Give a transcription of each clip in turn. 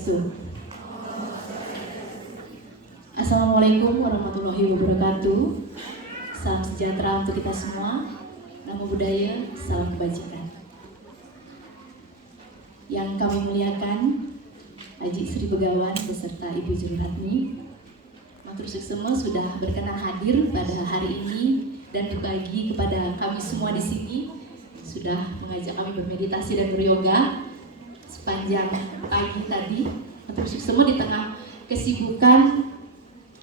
Swastiastu. Assalamualaikum warahmatullahi wabarakatuh. Salam sejahtera untuk kita semua. Namo Buddhaya, salam kebajikan. Yang kami muliakan Haji Sri Begawan beserta Ibu Juru Ratmi, matur suksema sudah berkenan hadir pada hari ini dan berbagi kepada kami semua di sini, sudah mengajak kami bermeditasi dan beryoga sepanjang pagi tadi. Matur suksema di tengah kesibukan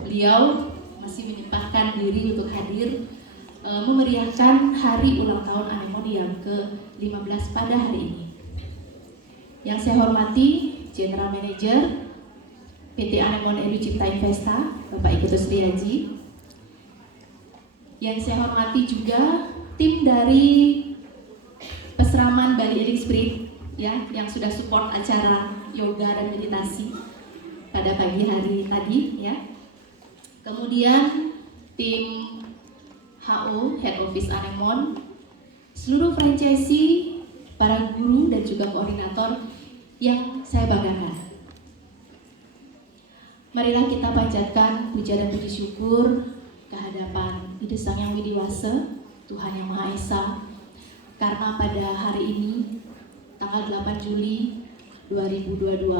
beliau masih menyempatkan diri untuk hadir memeriahkan hari ulang tahun Anemon yang ke-15 pada hari ini. Yang saya hormati General Manager PT Anemon Edu Cipta Investa, Bapak Ibu Sriaji. Yang saya hormati juga tim dari Peseraman Bali Healing Spirit ya, yang sudah support acara yoga dan meditasi pada pagi hari tadi ya. Kemudian tim HO, Head Office Anemon, seluruh franchisee, para guru dan juga koordinator yang saya banggakan. Marilah kita panjatkan puja dan puji syukur kehadapan Ide Sang Yang Widiwasa, Tuhan Yang Maha Esa, karena pada hari ini, tanggal 8 Juli 2022,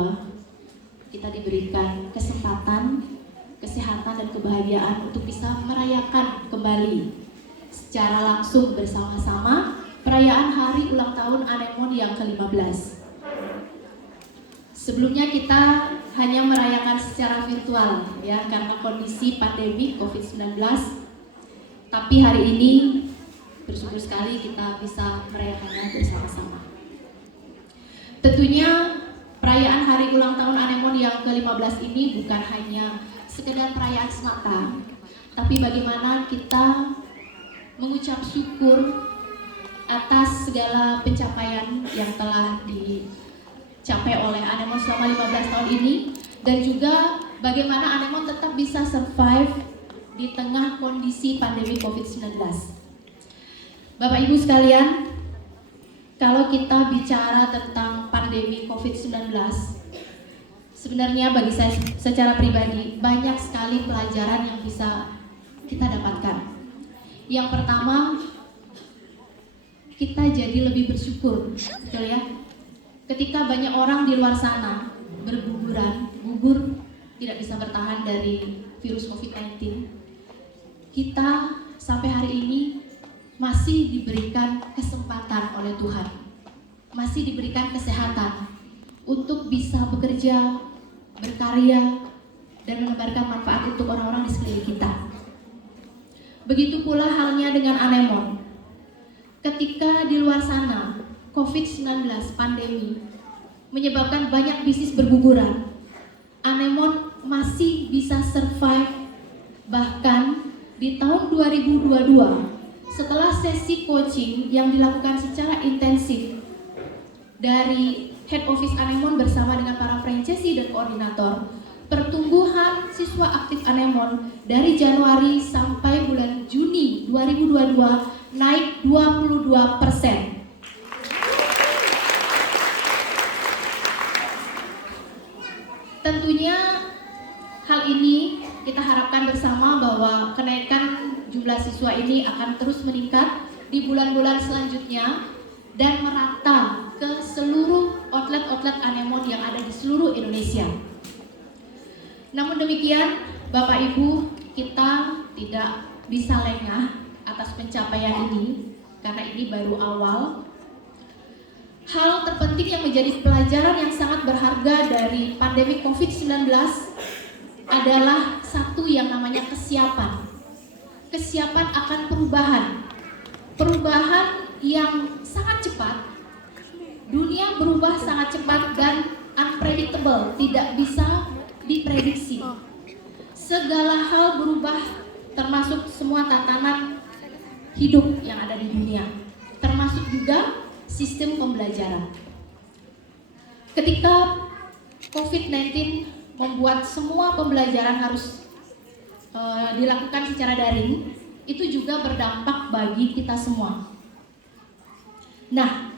kita diberikan kesempatan, kesehatan dan kebahagiaan untuk bisa merayakan kembali secara langsung bersama-sama perayaan hari ulang tahun Anemon yang ke-15. Sebelumnya kita hanya merayakan secara virtual ya, karena kondisi pandemi COVID-19. Tapi hari ini bersyukur sekali kita bisa merayakannya bersama-sama. Tentunya perayaan hari ulang tahun Anemon yang ke-15 ini bukan hanya sekedar perayaan semata, tapi bagaimana kita mengucap syukur atas segala pencapaian yang telah dicapai oleh Anemon selama 15 tahun ini, dan juga bagaimana Anemon tetap bisa survive di tengah kondisi pandemi COVID-19. Bapak Ibu sekalian, kalau kita bicara tentang pandemi COVID-19, sebenarnya bagi saya secara pribadi banyak sekali pelajaran yang bisa kita dapatkan. Yang pertama, kita jadi lebih bersyukur, betul ya? Ketika banyak orang di luar sana gugur, tidak bisa bertahan dari virus COVID-19, kita sampai hari ini masih diberikan kesempatan oleh Tuhan, masih diberikan kesehatan untuk bisa bekerja, berkarya, dan menebarkan manfaat untuk orang-orang di sekeliling kita. Begitu pula halnya dengan Anemon. Ketika di luar sana COVID-19 pandemi menyebabkan banyak bisnis berguguran, Anemon masih bisa survive. Bahkan di tahun 2022, setelah sesi coaching yang dilakukan secara intensif dari Head Office Anemon bersama dengan para franchisee dan koordinator, pertumbuhan siswa aktif Anemon dari Januari sampai bulan Juni 2022 naik 22%. Tentunya hal ini kita harapkan bersama bahwa kenaikan jumlah siswa ini akan terus meningkat di bulan-bulan selanjutnya dan merata ke seluruh outlet-outlet Anemon yang ada di seluruh Indonesia. Namun demikian, Bapak Ibu, kita tidak bisa lengah atas pencapaian ini karena ini baru awal. Hal terpenting yang menjadi pelajaran yang sangat berharga dari pandemi COVID-19 adalah satu yang namanya kesiapan. Kesiapan akan perubahan yang sangat cepat. Dunia berubah sangat cepat dan unpredictable, tidak bisa diprediksi. Segala hal berubah, termasuk semua tatanan hidup yang ada di dunia, termasuk juga sistem pembelajaran. Ketika COVID-19 membuat semua pembelajaran harus dilakukan secara daring, itu juga berdampak bagi kita semua. Nah,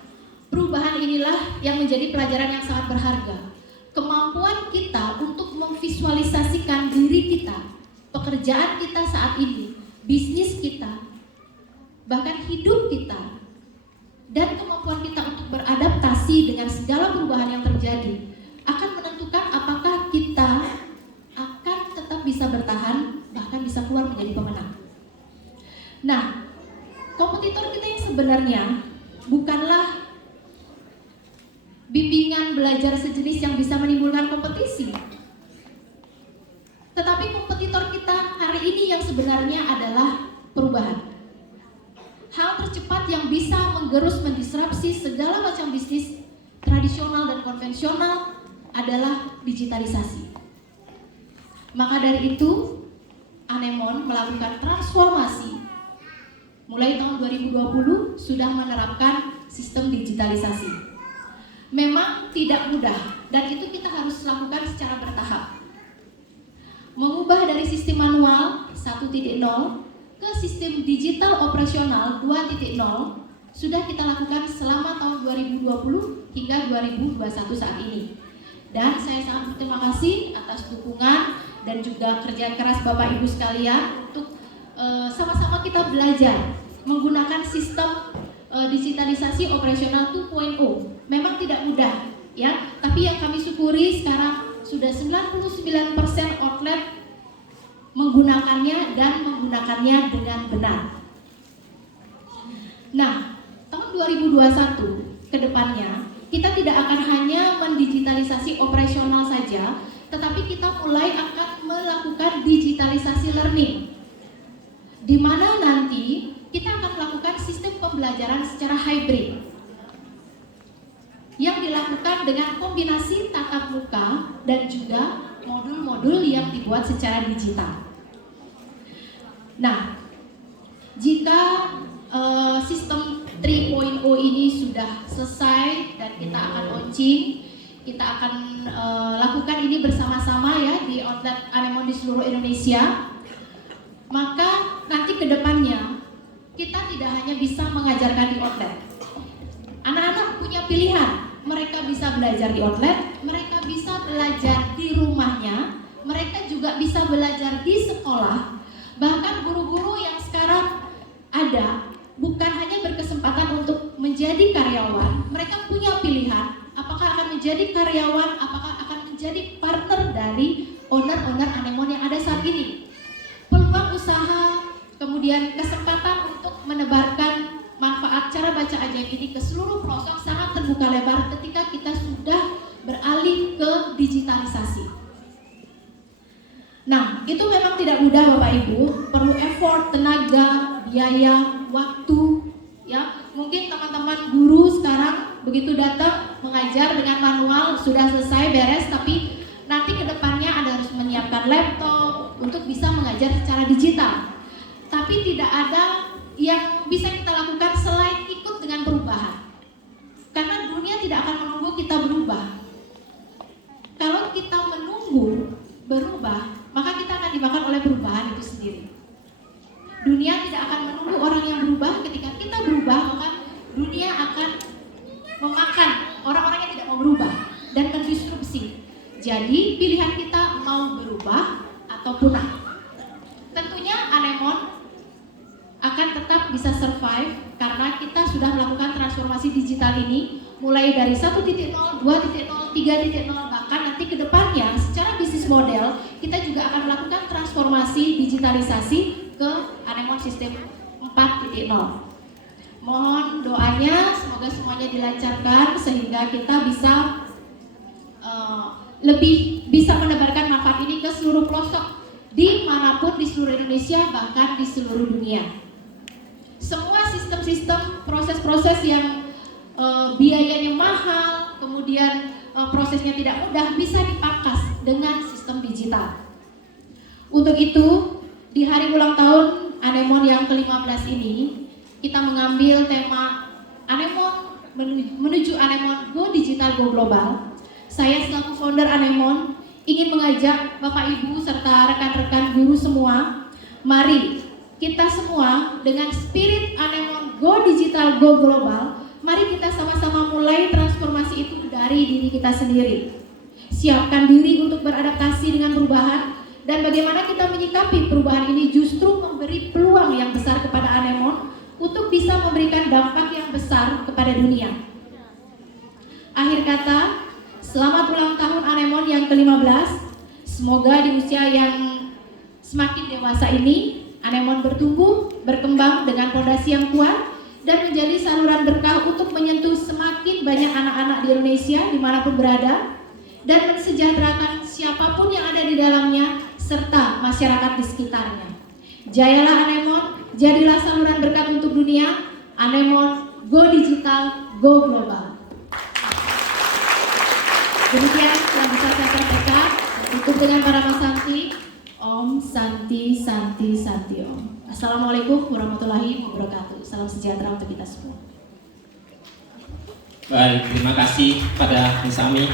perubahan inilah yang menjadi pelajaran yang sangat berharga kemampuan kita untuk memvisualisasikan diri kita, pekerjaan kita saat ini, bisnis kita, bahkan hidup kita, dan kemampuan kita untuk beradaptasi dengan segala perubahan yang terjadi akan menentukan apakah kita akan tetap bisa bertahan, bahkan bisa keluar menjadi pemenang. Nah, kompetitor kita yang sebenarnya bukanlah bimbingan belajar sejenis yang bisa menimbulkan kompetisi, tetapi kompetitor kita hari ini yang sebenarnya adalah perubahan. Hal tercepat yang bisa menggerus mendisrupsi segala macam bisnis tradisional dan konvensional adalah digitalisasi. Maka dari itu, Anemon melakukan transformasi. Mulai tahun 2020 sudah menerapkan sistem digitalisasi. Memang tidak mudah dan itu kita harus lakukan secara bertahap. Mengubah dari sistem manual 1.0 ke sistem digital operasional 2.0 sudah kita lakukan selama tahun 2020 hingga 2021 saat ini. Dan saya sangat berterima kasih atas dukungan dan juga kerja keras Bapak Ibu sekalian untuk sama-sama kita belajar menggunakan sistem digitalisasi operasional 2.0. Memang tidak mudah ya, tapi yang kami syukuri sekarang sudah 99% outlet menggunakannya dan menggunakannya dengan benar. Nah, tahun 2021 ke depannya kita tidak akan hanya mendigitalisasi operasional saja, tetapi kita mulai akan melakukan digitalisasi learning, di mana nanti kita akan melakukan sistem pembelajaran secara hybrid yang dilakukan dengan kombinasi tatap muka dan juga modul-modul yang dibuat secara digital. Nah, jika sistem 3.0 ini sudah selesai dan kita akan launching, kita akan lakukan ini bersama-sama ya di outlet Anemon di seluruh Indonesia. Maka nanti ke depannya kita tidak hanya bisa mengajarkan di outlet. Anak-anak punya pilihan. Mereka bisa belajar di outlet, mereka bisa belajar di rumahnya, mereka juga bisa belajar di sekolah. Bahkan guru-guru yang sekarang ada bukan hanya berkesempatan untuk menjadi karyawan, mereka punya pilihan apakah akan menjadi karyawan, apakah akan menjadi partner dari owner-owner Anemon yang ada saat ini. Peluang usaha, kemudian kesempatan untuk menebarkan manfaat cara baca ajaib ini ke seluruh pelosok sangat terbuka lebar ketika kita sudah beralih ke digitalisasi. Nah, itu memang tidak mudah Bapak Ibu, perlu effort, tenaga, biaya, waktu, ya. Mungkin teman-teman guru sekarang begitu datang mengajar dengan manual sudah selesai beres, tapi nanti ke depannya Anda harus menyiapkan laptop untuk bisa mengajar secara digital. Tapi tidak ada yang bisa kita lakukan selain ikut dengan perubahan. Karena dunia tidak akan menunggu kita berubah. Kalau kita menunggu berubah, maka kita akan dimakan oleh perubahan itu sendiri. Dunia tidak akan menunggu orang yang berubah. Ketika kita berubah, maka dunia akan memakan orang-orang yang tidak mau berubah dan mendisrupsi. Jadi pilihan kita mau berubah atau punah. Tentunya Anemon akan tetap bisa survive karena kita sudah melakukan transformasi digital ini mulai dari 1.0, 2.0, 3.0, bahkan nanti ke depannya secara bisnis model kita juga akan melakukan transformasi digitalisasi ke Anemon sistem 4.0. Mohon doanya semoga semuanya dilancarkan sehingga kita bisa lebih bisa menebarkan manfaat ini ke seluruh pelosok dimanapun di seluruh Indonesia bahkan di seluruh dunia. Semua sistem-sistem, proses-proses yang biayanya mahal, kemudian prosesnya tidak mudah bisa dipangkas dengan sistem digital. Untuk itu, di hari ulang tahun Anemon yang ke-15 ini, kita mengambil tema Anemon menuju Anemon Go Digital Go Global. Saya selaku founder Anemon ingin mengajak Bapak Ibu serta rekan-rekan guru semua, mari kita semua dengan spirit Anemon Go Digital Go Global, mari kita sama-sama mulai transformasi itu dari diri kita sendiri. siapkan diri untuk beradaptasi dengan perubahan, dan bagaimana kita menyikapi perubahan ini justru memberi peluang yang besar kepada Anemon untuk bisa memberikan dampak yang besar kepada dunia. Akhir kata, selamat ulang tahun Anemon yang ke-15. Semoga di usia yang semakin dewasa ini, Anemon bertumbuh, berkembang dengan fondasi yang kuat, dan menjadi saluran berkah untuk menyentuh semakin banyak anak-anak di Indonesia dimanapun berada, dan mensejahterakan siapapun yang ada di dalamnya, serta masyarakat di sekitarnya. Jayalah Anemon, jadilah saluran berkat untuk dunia. Anemon, go digital, go global. Demikian yang bisa saya sampaikan. Tutup dengan para Santi. Om Santi Santi Santi Om. Assalamualaikum warahmatullahi wabarakatuh. Salam sejahtera untuk kita semua. Baik, terima kasih pada Miss Ami.